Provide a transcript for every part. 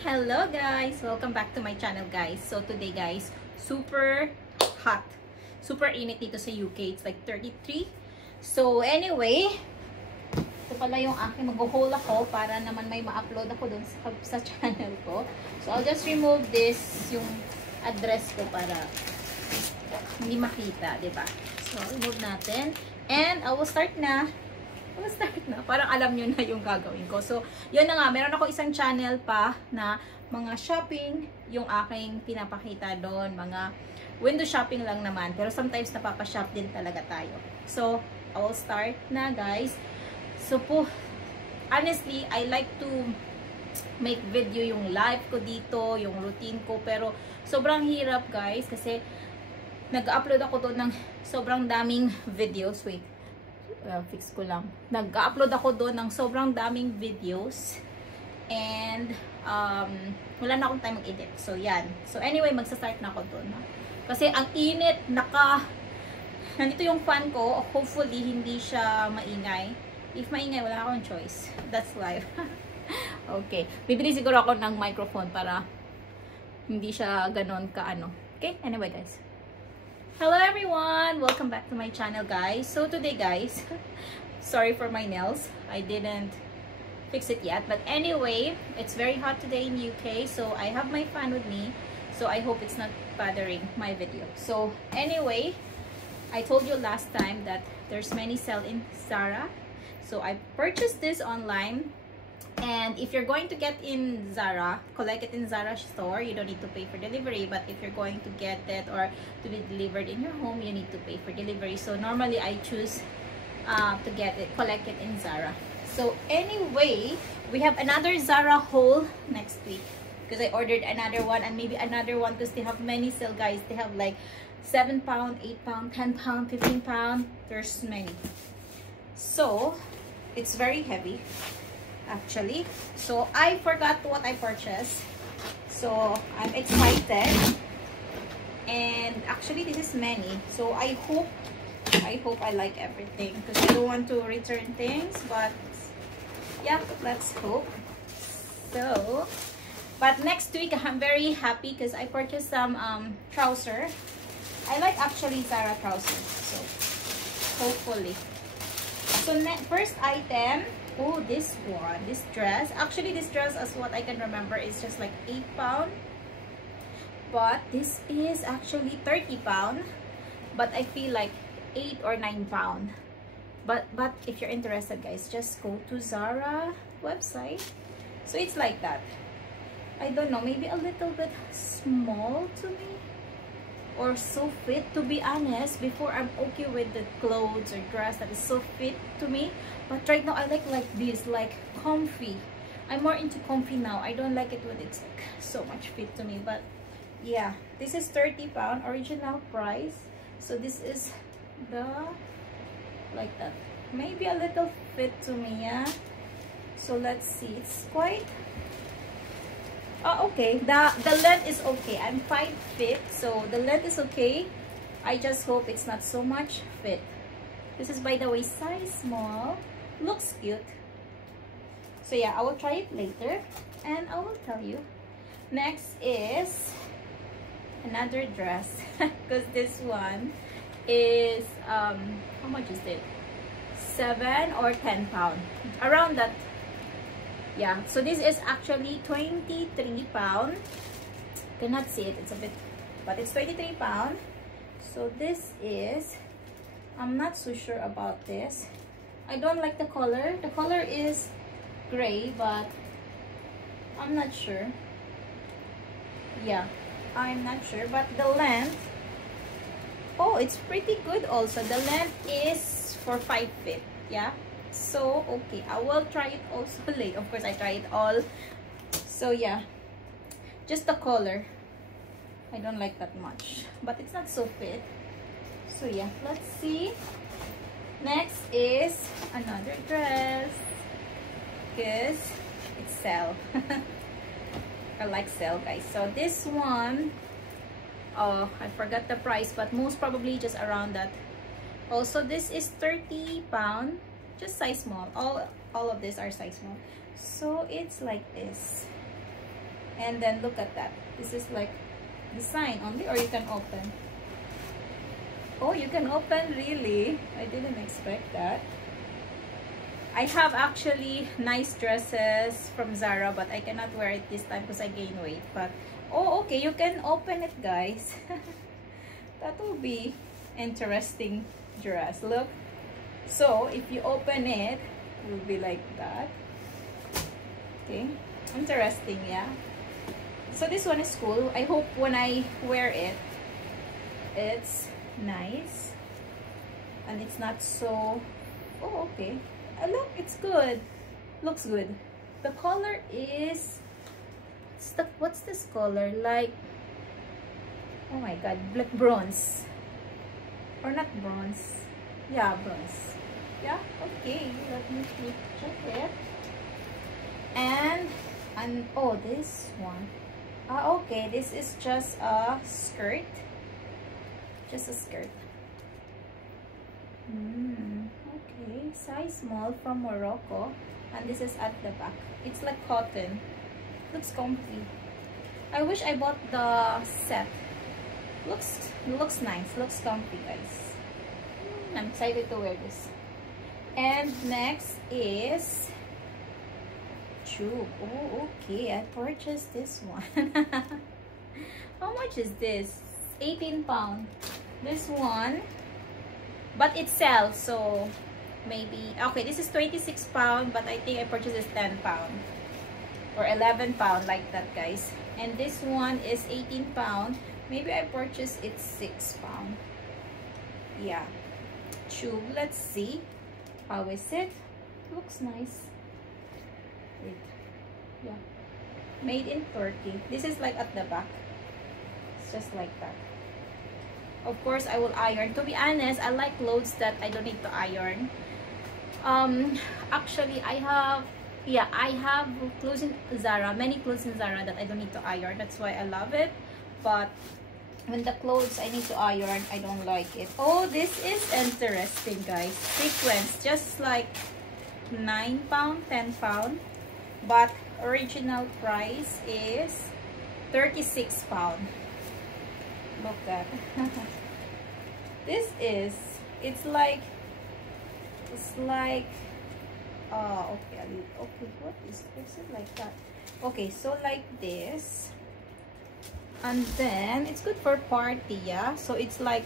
Hello guys, welcome back to my channel guys. So today guys, super hot, super init dito sa UK. It's like 33. So anyway, ito pala yung aking mag-haul ako para naman may ma-upload ako dun sa channel ko. So I'll just remove this, yung address ko para hindi makita, diba? So remove natin and I will start na. Parang alam nyo na yung gagawin ko. So, yun na nga. Meron ako isang channel pa na mga shopping, yung aking pinapakita doon. Mga window shopping lang naman. Pero sometimes napapashop din talaga tayo. So, I will start na guys. So, honestly, I like to make video yung live ko dito, yung routine ko. Pero, sobrang hirap guys. Kasi, nag-upload ako doon ng sobrang daming videos. Wait. Fix ko lang. Nag-upload ako doon ng sobrang daming videos and wala na akong time mag-edit. So, yan. So, anyway, magsa-start na ako doon. Kasi, ang init, nandito yung fan ko. Hopefully, hindi siya maingay. If maingay, wala akong choice. That's life. Okay. Bibili siguro ako ng microphone para hindi siya ganon ka-ano. Okay? Anyway, guys. Hello everyone! Welcome back to my channel guys. So today guys, sorry for my nails. I didn't fix it yet. But anyway, it's very hot today in UK. So I have my fan with me. So I hope it's not bothering my video. So anyway, I told you last time that there's many sale in Zara. So I purchased this online. And if you're going to get in Zara, collect it in Zara store, you don't need to pay for delivery. But if you're going to get it or to be delivered in your home, you need to pay for delivery. So normally I choose to collect it in Zara. So anyway, we have another Zara haul next week because I ordered another one and maybe another one because they have many sale guys. They have like £7, £8, £10, £15. There's many. So it's very heavy. Actually, so I forgot what I purchased, so I'm excited. And actually this is many, so I hope I like everything because I don't want to return things, but yeah, let's hope. So but next week I'm very happy because I purchased some trouser. I like actually Zara trousers, so hopefully. So first item, oh, this one, this dress. Actually, this dress, as what I can remember, is just like £8. But this is actually £30. But I feel like £8 or £9. But if you're interested, guys, just go to Zara website. So it's like that. I don't know, maybe a little bit small to me. Or so fit, to be honest. Before, I'm okay with the clothes or dress that is so fit to me, but right now I like this, like comfy. I'm more into comfy now. I don't like it when it's like so much fit to me. But yeah, this is £30 original price. So this is the like that, maybe a little fit to me. Yeah, so let's see. It's quite okay. The length is okay. I'm 5 feet, so the length is okay. I just hope it's not so much fit. This is, by the way, size small. Looks cute. So yeah, I will try it later and I will tell you. Next is another dress because this one is how much is it? £7 or £10, around that. Yeah, so this is actually £23. Cannot see it, it's a bit, but it's £23. So this is, I'm not so sure about this. I don't like the color. The color is gray, but I'm not sure. Yeah, I'm not sure. But the length, oh, it's pretty good also. The length is for 5 feet. Yeah. So okay, I will try it also late. Of course I try it all. So yeah, just the color I don't like that much, but it's not so fit. So yeah, let's see. Next is another dress because it's sale. I like sale guys. So this one, oh, I forgot the price, but most probably just around that. Also, this is £30, just size small. All of these are size small. So it's like this. And then look at that. This is like design only, or you can open. Oh, you can open, really? I didn't expect that. I have actually nice dresses from Zara, but I cannot wear it this time because I gained weight. But oh, okay, you can open it, guys. That will be interesting dress. Look. So if you open it, it will be like that. Okay, interesting, yeah. So this one is cool. I hope when I wear it, it's nice and it's not so. Oh, okay. Look, it's good. Looks good. The color is, what's this color? Like, oh my god, black bronze. Or not bronze. Yeah, bronze. Yeah, okay. Let me check it. And oh, this one. Okay, this is just a skirt. Just a skirt. Okay, size small from Morocco, and this is at the back. It's like cotton. Looks comfy. I wish I bought the set. Looks nice. Looks comfy, guys. I'm excited to wear this. And next is tube. Oh, okay. I purchased this one. How much is this? 18 pounds. This one, but it sells, so maybe okay. This is 26 pounds, but I think I purchased this 10 pounds or 11 pounds, like that, guys. And this one is 18 pounds. Maybe I purchased it 6 pounds. Yeah, tube. Let's see how is it. Looks nice. Wait. Yeah, made in Turkey. This is like at the back. It's just like that. Of course, I will iron. To be honest, I like clothes that I don't need to iron. Actually, I have clothes in Zara, many clothes in Zara that I don't need to iron. That's why I love it. But when the clothes I need to iron, I don't like it. Oh, this is interesting, guys. Sequence, just like 9 pounds, 10 pounds. But original price is 36 pounds. Look at this is, it's like okay, what is it like that? Okay, so like this, and then it's good for party, yeah. So it's like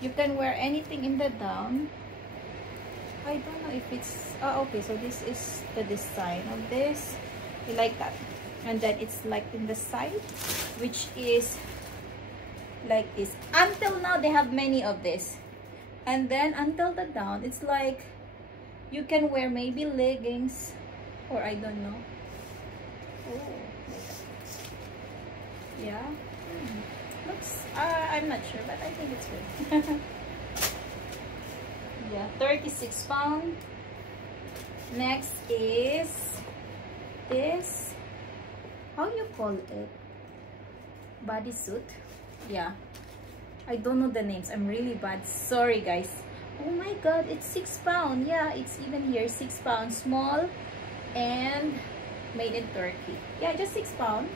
you can wear anything in the down. I don't know if it's okay, so this is the design of this. You like that, and then it's like in the side, which is like this. Until now they have many of this, and then until the down, it's like you can wear maybe leggings, or I don't know. Oh, yeah. Looks I'm not sure, but I think it's good. Yeah, 36 pounds. Next is this, how you call it, bodysuit. Yeah, I don't know the names. I'm really bad. Sorry, guys. Oh my god, it's 6 pounds. Yeah, it's even here, 6 pounds. Small and made in Turkey. Yeah, just 6 pounds.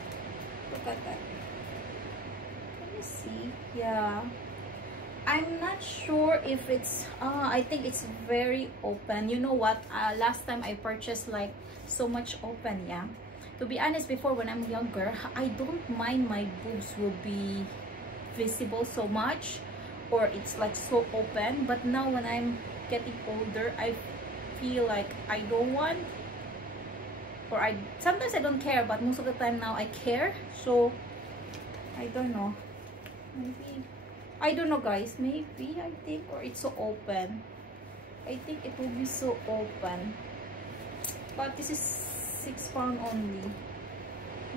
Look at that. Let me see. Yeah, I'm not sure if it's I think it's very open. You know what, last time I purchased like so much open. Yeah, to be honest, before when I'm younger, I don't mind my boobs will be visible so much, or it's like so open. But now when I'm getting older, I feel like I don't want, or sometimes I don't care, but most of the time now I care. So I don't know, maybe, I don't know, guys, maybe I think, or it's so open. I think it will be so open, but this is 6 pounds only.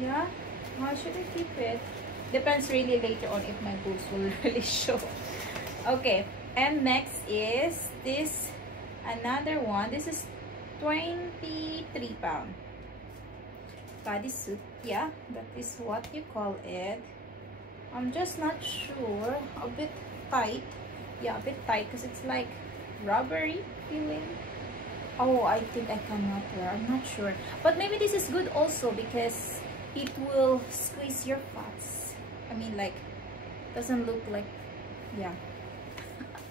Yeah, how should I keep it? Depends really later on if my boobs will really show. Okay, and next is this, another one. This is 23 pounds. Bodysuit. Yeah, that is what you call it. I'm just not sure. A bit tight. Yeah, a bit tight because it's like rubbery feeling. Oh, I think I cannot wear. I'm not sure. But maybe this is good also because it will squeeze your fats. I mean, like, doesn't look like, yeah.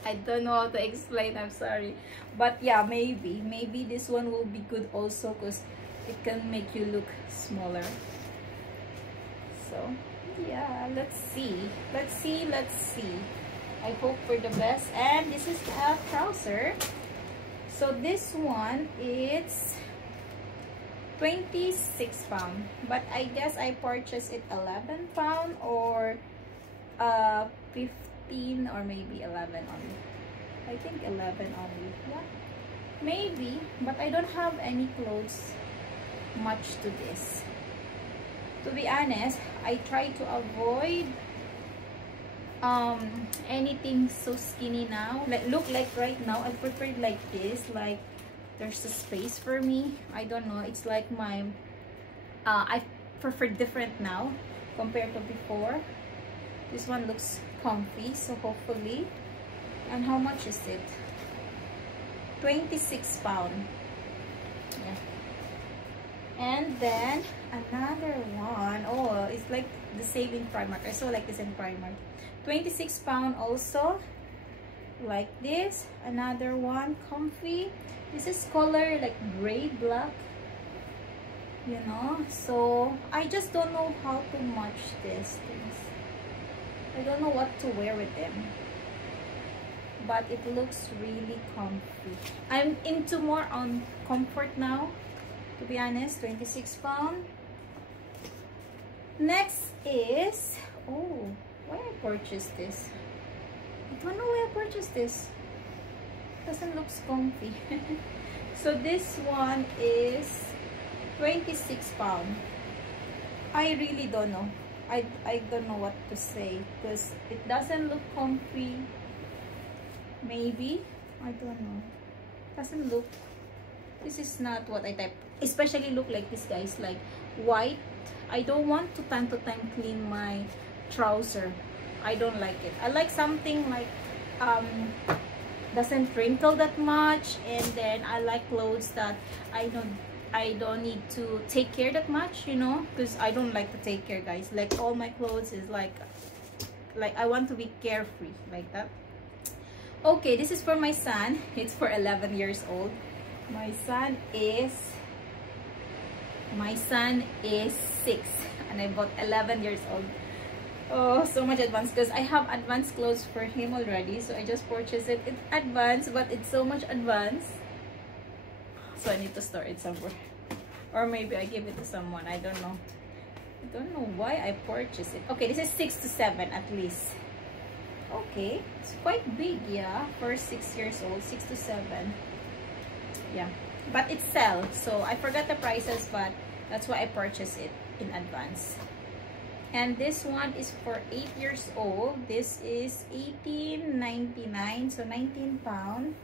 I don't know how to explain, I'm sorry. But yeah, maybe this one will be good also because it can make you look smaller. So yeah, let's see. I hope for the best. And this is a trouser. So this one is 26 pounds, but I guess I purchased it 11 pounds or 15 or maybe 11 only. I think 11 only. Yeah, maybe, but I don't have any clothes much to this. To be honest, I try to avoid anything so skinny now. Like, look, like right now I prefer like this, like there's a space for me. I don't know, it's like my I prefer different now compared to before. This one looks comfy, so hopefully. And how much is it? 26 pounds. Yeah. And then another one, oh, it's like the same in Primark. I saw like this in Primark. 26 pounds also, like this. Another one, comfy. This is color like gray black, you know. So I just don't know how to match these things. I don't know what to wear with them, but it looks really comfy. I'm into more on comfort now, to be honest. 26 pounds. Next is, oh, where I purchased this? I don't know where I purchased this. Doesn't look comfy. So this one is 26 pounds. I really don't know. I don't know what to say because it doesn't look comfy. Maybe, I don't know. Doesn't look, this is not what I type. Especially look like this, guys, like white. I don't want to time clean my trouser. I don't like it. I like something like doesn't wrinkle that much, and then I like clothes that I don't need to take care that much, you know, because I don't like to take care, guys. Like all my clothes is like I want to be carefree like that. Okay, this is for my son. It's for 11 years old. My son is 6 and I bought 11 years old. Oh, so much advance because I have advanced clothes for him already, so I just purchased it in advance, but it's so much advance, so I need to store it somewhere, or maybe I give it to someone. I don't know why I purchased it. Okay, this is 6 to 7 at least. Okay, it's quite big, yeah, for 6 years old. 6 to 7, yeah, but it sells, so I forgot the prices, but that's why I purchased it in advance. And this one is for 8 years old. This is $18.99, so 19 pounds.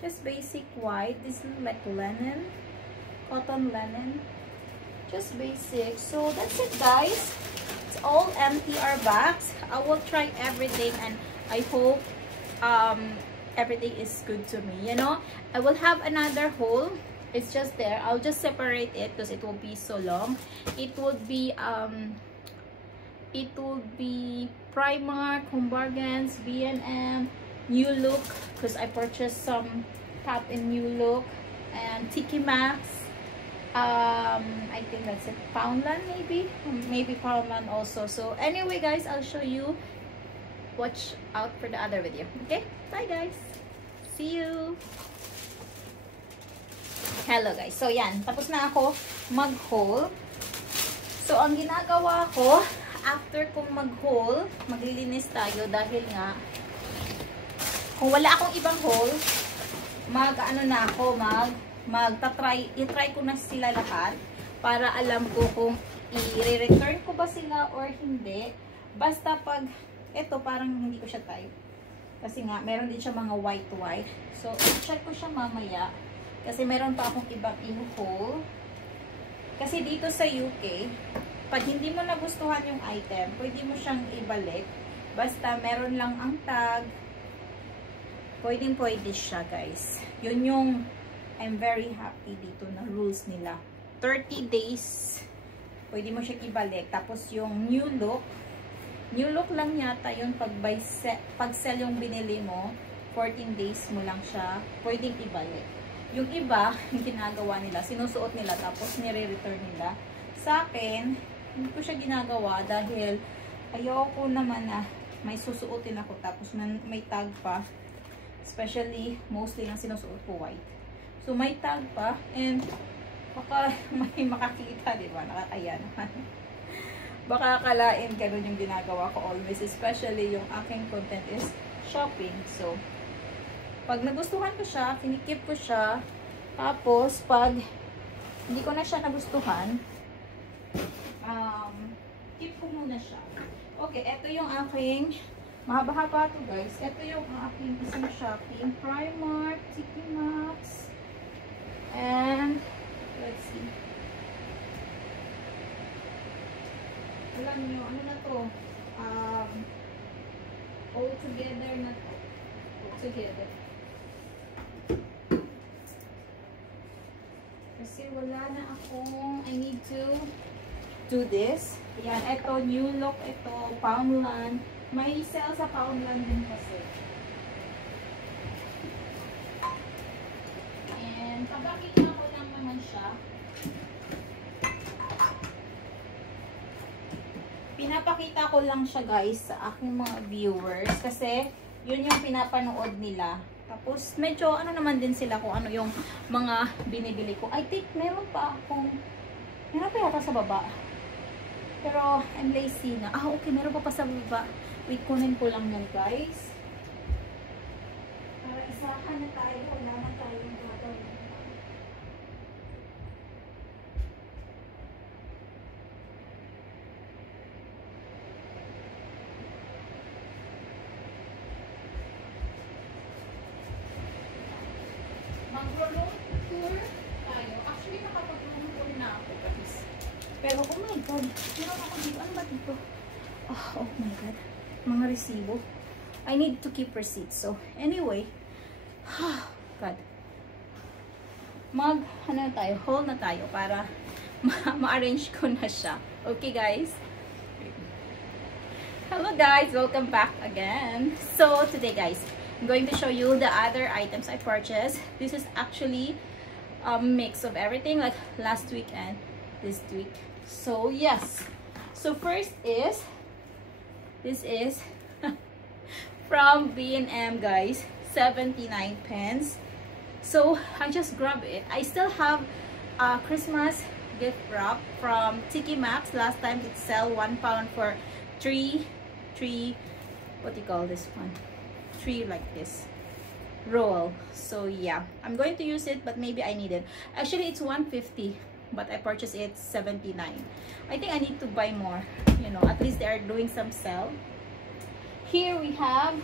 Just basic white. This is like linen, cotton linen, just basic. So that's it, guys. It's all empty our bags. I will try everything, and I hope everything is good to me, you know. I will have another haul. It's just there. I'll just separate it because it will be so long. It would be Primark, Home Bargains, B&M, New Look, because I purchased some top in New Look, and Tiki Maxx. I think that's it. Poundland, maybe Poundland also. So anyway, guys, I'll show you. Watch out for the other video. Okay, bye guys, see you. Hello guys, so yan, tapos na ako mag-haul. So ang ginagawa ko after kong mag-haul, maglilinis tayo dahil nga kung wala akong ibang haul, i-try ko na sila lahat para alam ko kung i-return ko ba sila or hindi. Basta pag ito parang hindi ko siya type kasi nga meron din siya mga white. So i-check ko siya mamaya kasi meron pa akong ibang i-haul. Kasi dito sa UK, pag hindi mo nagustuhan yung item, pwede mo siyang ibalik. Basta meron lang ang tag, pwede siya, guys. Yun yung I'm very happy dito na rules nila. 30 days pwede mo siya ibalik. Tapos yung New Look lang yata yun pag sell yung binili mo, 14 days mo lang siya pwedeng ibalik. Yung iba, yung ginagawa nila, sinusuot nila tapos nire-return nila. Sa akin, hindi ko siya ginagawa dahil ayoko naman na may susuotin ako tapos may tag pa. Especially, mostly lang sinusuot ko white. So, may tag pa and baka may makakita, diba? Nakakaya naman. Baka akalain ganun yung ginagawa ko always. Especially yung aking content is shopping. So, pag nagustuhan ko siya, kinikip ko siya. Tapos, pag hindi ko na siya nagustuhan, keep ko muna siya. Okay, ito yung aking, mahaba-haba to guys. Ito yung aking isang shopping. Primark, TK Maxx, and, let's see. Alam nyo, ano na to? All together na to. All together. Kasi wala na akong, I need to do this. Yan, ito, New Look, ito, Poundland. May sale sa Poundland din kasi. And, pagkakita ko lang naman siya. Pinapakita ko lang siya guys sa aking mga viewers kasi yun yung pinapanood nila. Tapos medyo ano naman din sila kung ano yung mga binibili ko. I think meron pa yata sa baba. Pero I'm lazy na. Okay, meron pa sa baba. Wait, kunin ko lang yan guys. Para isahan na tayo. Wala na tayong gagawin. Mag-room tour tayo. Actually, nakapag-room tour na ako guys. Pero, oh my god. Meron ako dito. Ano ba dito? Oh my god. Mga resibo. I need to keep receipts. So, anyway. God. Ano na tayo? Haul na tayo para ma-arrange ko na siya. Okay, guys? Hello, guys. Welcome back again. So, today, guys, I'm going to show you the other items I purchased. This is actually a mix of everything like last week and this week. So yes, so first is this is from B&M guys, 79 pence. So I just grabbed it. I still have a Christmas gift wrap from TK Maxx. Last time it sell £1 for three what do you call this one, 3 like this roll. So yeah, I'm going to use it, but maybe I need it. Actually it's 150, but I purchased it 79. I think I need to buy more, you know, at least they are doing some sale. Here we have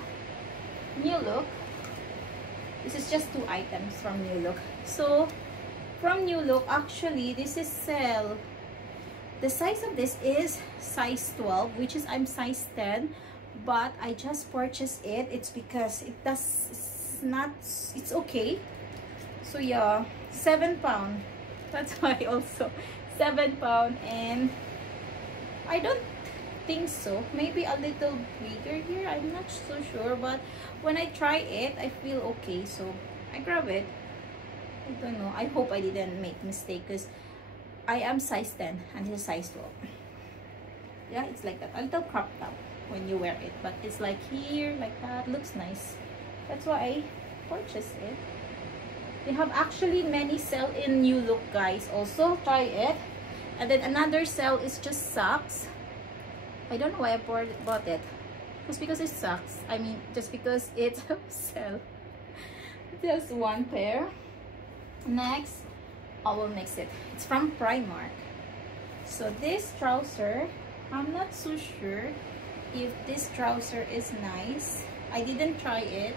New Look. This is just 2 items from New Look. So from New Look, actually this is sale. The size of this is size 12, which is I'm size 10, but I just purchased it. It's because it's okay. So yeah, £7. That's why also £7, and I don't think so. Maybe a little bigger here. I'm not so sure, but when I try it, I feel okay. So I grab it. I don't know. I hope I didn't make mistake because I am size 10 and this is size 12. Yeah, it's like that. A little crop top when you wear it, but it's like here, like that. Looks nice. That's why I purchased it. They have actually many sale in New Look, guys. Also, try it. And then another sale is just socks. I don't know why I bought it. Just because it sucks. I mean, just because it's sale. Just 1 pair. Next, I will mix it. It's from Primark. So this trouser, I'm not so sure if this trouser is nice. I didn't try it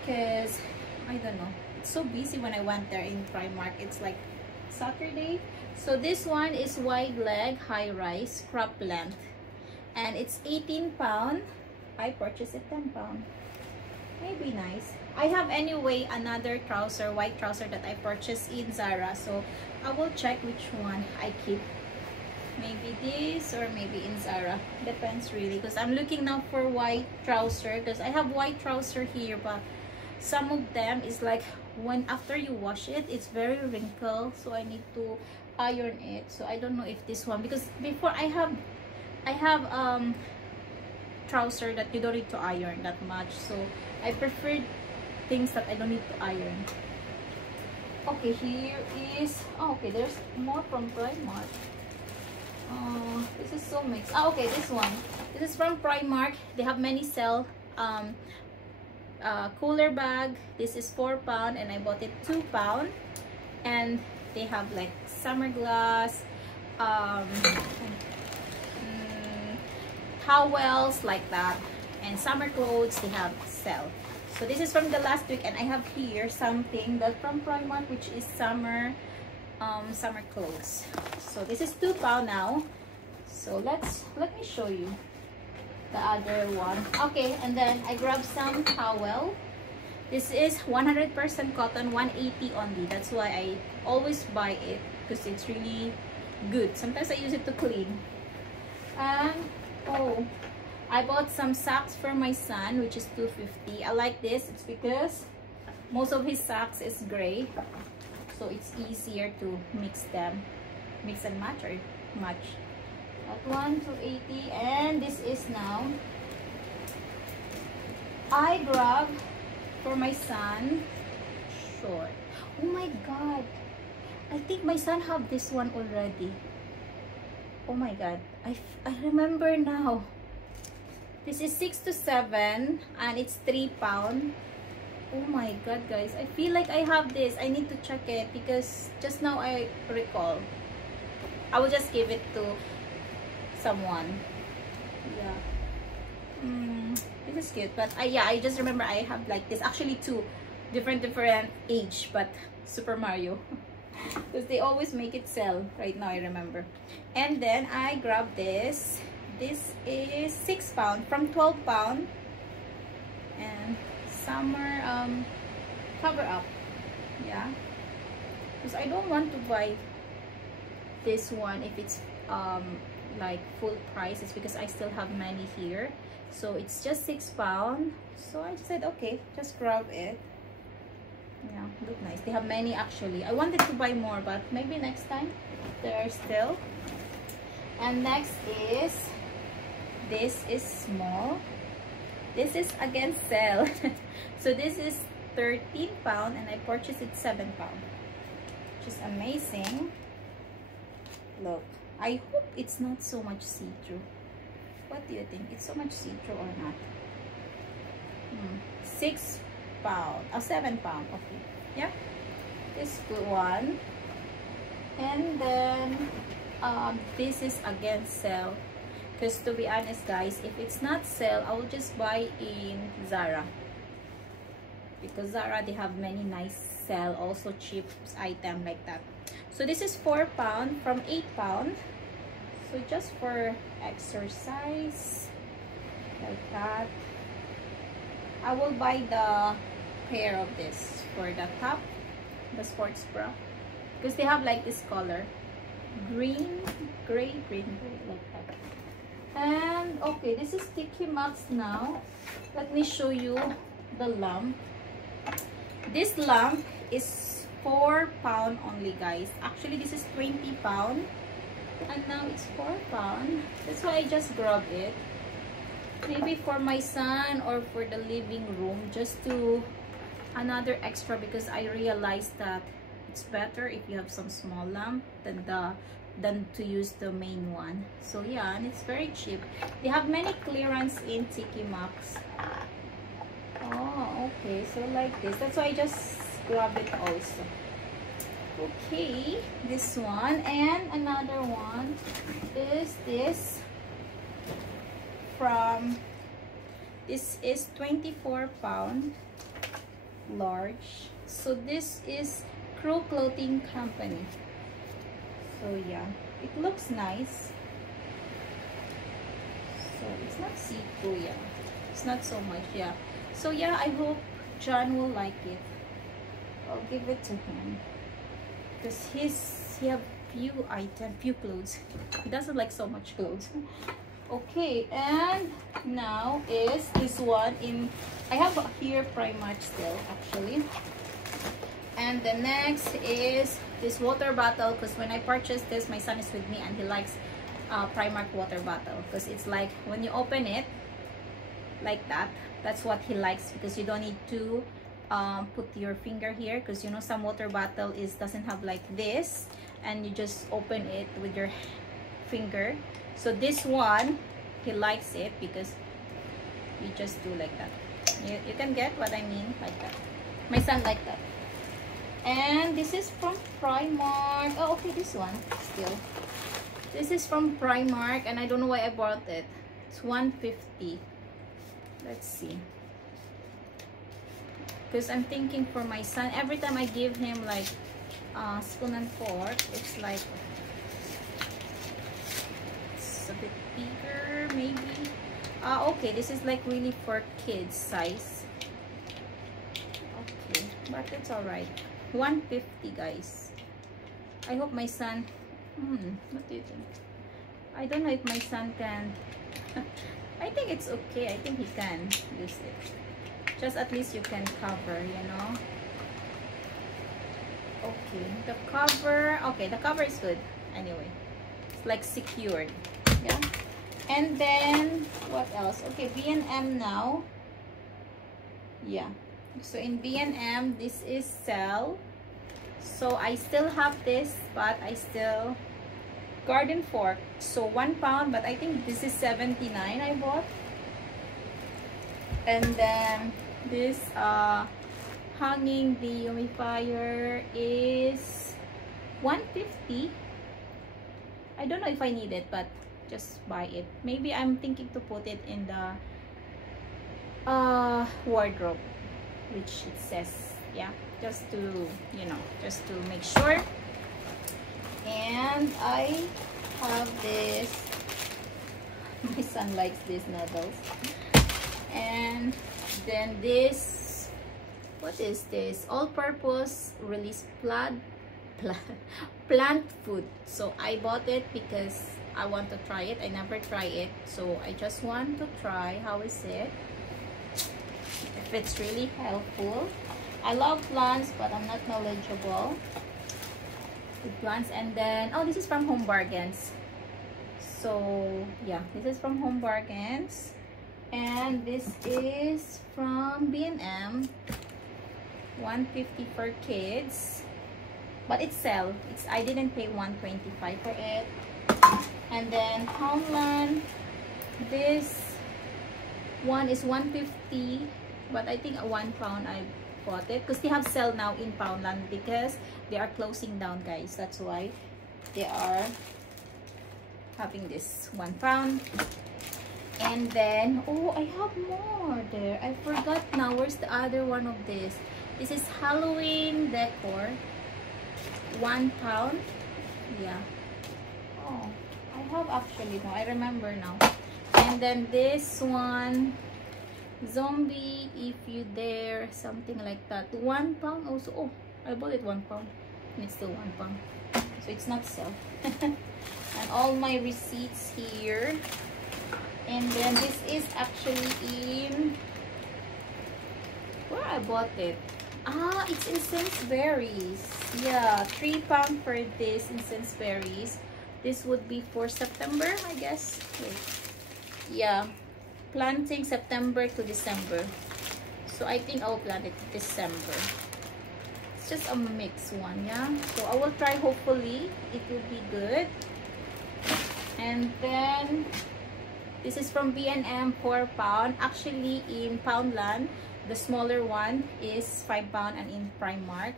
because I don't know. It's so busy when I went there in Primark. It's like Saturday. So this one is wide leg, high rise, crop length, and it's £18. I purchased it £10. Maybe nice. I have anyway another trouser, white trouser that I purchased in Zara, so I will check which one I keep. maybe this or maybe in Zara, depends really, because I'm looking now for white trouser, because I have white trouser here, but some of them is like when after you wash it, it's very wrinkled, so I need to iron it. So I don't know if this one, because before I have trouser that you don't need to iron that much, so I prefer things that I don't need to iron. Okay, here is, oh, okay, there's more from Primark. This is so mixed. Ah, okay, this one. This is from Primark. They have many sell. Cooler bag. This is £4 and I bought it £2. And they have like summer glass, towels like that, and summer clothes they have sell. So this is from the last week, and I have here something that from Primark, which is summer clothes. So this is £2 now. So let me show you the other one. Okay, and then I grabbed some towel. This is 100% cotton, 180 only. That's why I always buy it, because it's really good. Sometimes I use it to clean. And oh, I bought some socks for my son, which is $2.50. I like this. It's because most of his socks is gray, so it's easier to mix and match, or match. That one, $2.80. And this is now, I grabbed for my son short. Oh my god, I think my son have this one already. Oh my god, I remember now. This is 6 to 7 and it's £3. Oh my god, guys, I feel like I have this. I need to check it, because just now I recall. I will just give it to someone. Yeah. This is cute, but yeah, I just remember I have like this. Actually, two different age, but Super Mario. Because they always make it sell right now, I remember. And then I grabbed this. This is £6 from £12. And summer cover up. Yeah. Because I don't want to buy this one if it's like full price. It's because I still have many here. So it's just £6. So I said, okay, just grab it. Yeah, look nice. They have many actually. I wanted to buy more, but maybe next time. There are still. And next is, this is small. This is again sale. So this is £13 and I purchased it £7, which is amazing. Look, I hope it's not so much see-through. What do you think? It's so much see-through or not? £6. Oh, £7. Okay, yeah, this good one. And then this is again sale, because to be honest guys, if it's not sale, I will just buy in Zara, because Zara, they have many nice sale, also cheap item like that. So this is £4 from £8. So just for exercise like that. I will buy the pair of this for the top, the sports bra, because they have like this color, green, gray, like that. And okay, this is Sticky Max now. Let me show you the lamp. This lamp is £4 only, guys. Actually, this is £20, and now it's £4. That's why I just grabbed it. Maybe for my son or for the living room, just to another extra, because I realized that it's better if you have some small lamp than to use the main one. So yeah, and it's very cheap. They have many clearance in TK Maxx. Oh, okay, so like this. That's why I just grabbed it also. Okay, this one, and another one is this from, this is £24 large. So this is Crew Clothing Company. So yeah, it looks nice. So it's not see-through, yeah, it's not so much, yeah. So yeah, I hope John will like it. I'll give it to him, because few clothes. He doesn't like so much clothes. Okay, and now is this one in, I have here Primark still actually. And the next is this water bottle, because when I purchased this, my son is with me and he likes Primark water bottle, because it's like when you open it like that, that's what he likes, because you don't need to put your finger here, because you know some water bottle doesn't have like this, and you just open it with your finger. So this one, he likes it because you just do like that. You can get what I mean, like that. My son like that. And this is from Primark. Oh, okay, this one still. This is from Primark, and I don't know why I bought it. It's $150. Let's see. Because I'm thinking for my son, every time I give him like spoon and fork, it's like it's a bit bigger, maybe. Okay, this is like really for kids size. Okay, but it's alright. $150, guys. I hope my son, what do you think? I don't know if my son can. I think it's okay. I think he can use it. Just at least you can cover, you know. Okay, the cover. Okay, the cover is good. Anyway, it's like secured. Yeah. And then what else? Okay, B&M now. Yeah. So in B&M, this is sale. So I still have this, but I still garden fork. So £1, but I think this is 79 I bought. And then this hanging dehumidifier is $150. I don't know if I need it, but just buy it. Maybe I'm thinking to put it in the wardrobe, which it says, yeah, just to, you know, just to make sure. And I have this, my son likes these noodles. And then this, what is this? All-purpose release plant food. So I bought it because I want to try it. I never try it, so I just want to try how is it, if it's really helpful. I love plants, but I'm not knowledgeable with plants. And then, oh, this is from Home Bargains. So yeah, this is from Home Bargains. And this is from B&M, $150 for kids, but it's sale. I didn't pay $125 for it. And then Poundland, this one is $150, but I think £1 I bought it because they have sale now in Poundland because they are closing down, guys. That's why they are having this £1. And then, oh, I have more there. I forgot now. Where's the other one of this? This is Halloween decor. £1. Yeah. Oh, I have actually now. I remember now. And then this one, zombie if you dare, something like that. £1 also. Oh, I bought it £1 and it's still £1. So it's not sale. And all my receipts here. And then this is actually in, where I bought it. Ah, it's in Sainsbury's. Yeah, £3 for this in Sainsbury's. This would be for September, I guess. Wait. Yeah, planting September to December. So I think I'll plant it December. It's just a mixed one, yeah. So I will try, hopefully it will be good. And then this is from B&M, £4. Actually, in Poundland, the smaller one is £5, and in Primark.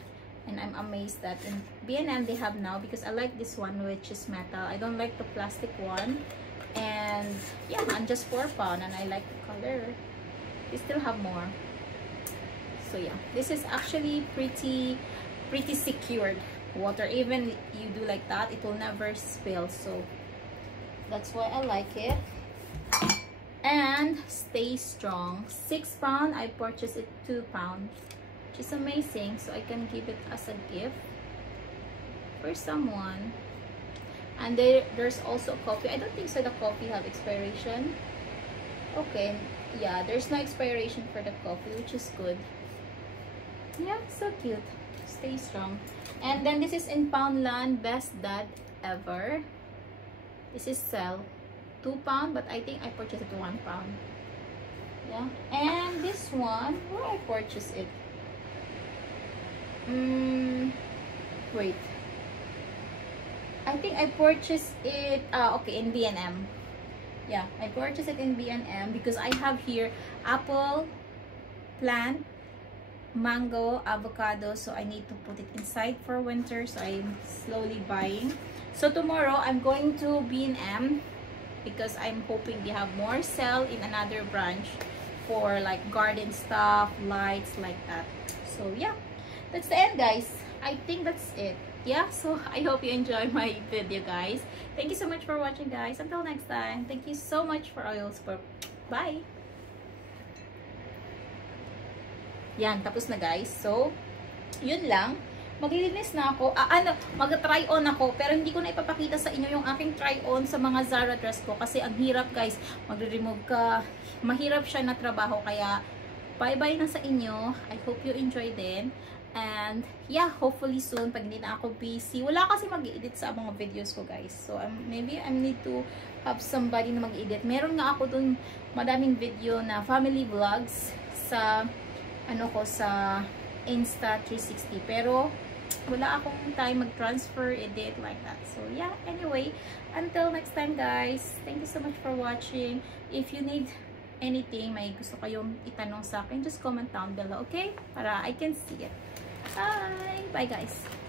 And I'm amazed that in B&M they have now, because I like this one, which is metal. I don't like the plastic one. And yeah, and just £4, and I like the color. They still have more. So yeah, this is actually pretty secured water. Even you do like that, it will never spill. So that's why I like it. And stay strong, £6. I purchased it £2, which is amazing. So I can give it as a gift for someone. And there's also coffee. I don't think so the coffee have expiration. Okay, yeah, there's no expiration for the coffee, which is good. Yeah, so cute. Stay strong. And then this is in Poundland, best dad ever. This is sell £2, but I think I purchased it £1. Yeah, and this one, where I purchased it? Wait. I think I purchased it, okay, in B&M. Yeah, I purchased it in B&M because I have here apple, plant, mango, avocado, so I need to put it inside for winter, so I'm slowly buying. So tomorrow I'm going to B&M because I'm hoping they have more sale in another branch for like garden stuff, lights, like that. So yeah, that's the end, guys. I think that's it. Yeah, so I hope you enjoy my video, guys. Thank you so much for watching, guys. Until next time, thank you so much for all your support. Bye! Yan, tapos na, guys. So, yun lang. Maglilinis na ako. Mag-try on ako. Pero hindi ko na ipapakita sa inyo yung aking try on sa mga Zara dress ko. Kasi ang hirap, guys. Magre-remove ka. Mahirap siya na trabaho. Kaya, bye-bye na sa inyo. I hope you enjoy din. And, yeah, hopefully soon, pag hindi na ako busy. Wala kasi mag-edit sa mga videos ko, guys. So, maybe I need to have somebody na mag-edit. Meron nga ako dun madaming video na family vlogs sa sa Insta360, pero wala akong time mag-transfer, edit, like that. So yeah, anyway, until next time, guys, thank you so much for watching. If you need anything, may gusto kayong itanong sa akin, just comment down below, okay? Para I can see it. Bye guys.